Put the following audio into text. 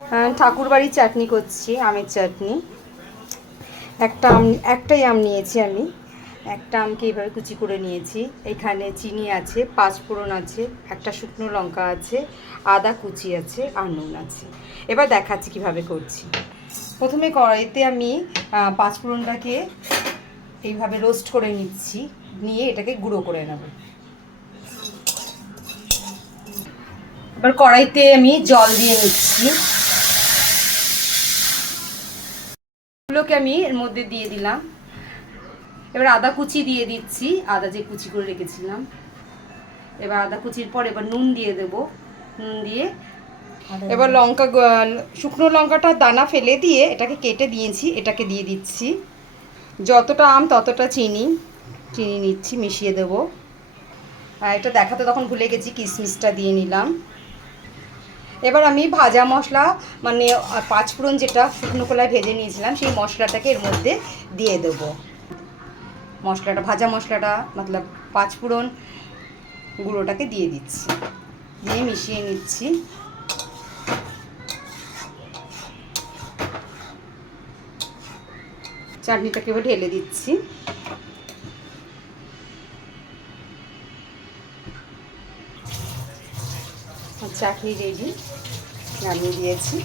ঠাকুরবাড়ির চাটনি করছি, আমের চাটনি। একটাই আম নিয়েছি আমি। একটা আমকে এভাবে কুচি করে নিয়েছি। এখানে চিনি আছে, পাঁচফোড়ন আছে, একটা শুকনো লঙ্কা আছে, আদা কুচি আছে, আর নুন আছে। এবার দেখাচ্ছি কিভাবে করছি। প্রথমে কড়াইতে আমি পাঁচফোড়নটাকে এইভাবে রোস্ট করে নিচ্ছি, নিয়ে এটাকে গুঁড়ো করে নেব। এবার কড়াইতে আমি জল দিয়ে নিচ্ছি। এগুলোকে আমি এর মধ্যে দিয়ে দিলাম। এবার আদা কুচি দিয়ে দিচ্ছি, আদা যে কুচি করে রেখেছিলাম। এবার আদা কুচির পর এবার নুন দিয়ে দেব। নুন দিয়ে এবার শুকনো লঙ্কাটা দানা ফেলে দিয়ে এটাকে কেটে দিয়েছি, এটাকে দিয়ে দিচ্ছি। যতটা আম ততটা চিনি নিচ্ছি, মিশিয়ে দেব। এটা দেখাতে তখন ভুলে গেছি, কিশমিশটা দিয়ে নিলাম। এবার আমি ভাজা মশলা মানে পাঁচফোড়ন যেটা শুকনো কলায় ভেজে নিয়েছিলাম সেই মশলাটাকে এর মধ্যে দিয়ে দেব। মশলাটা ভাজা মশলাটা মতলব পাঁচফোড়ন গুঁড়োটাকে দিয়ে দিচ্ছি, দিয়ে মিশিয়ে নিচ্ছি। চাটনিটাকে এবার ঢেলে দিচ্ছি। চাটনি রেডি, নামিয়ে দিয়েছি।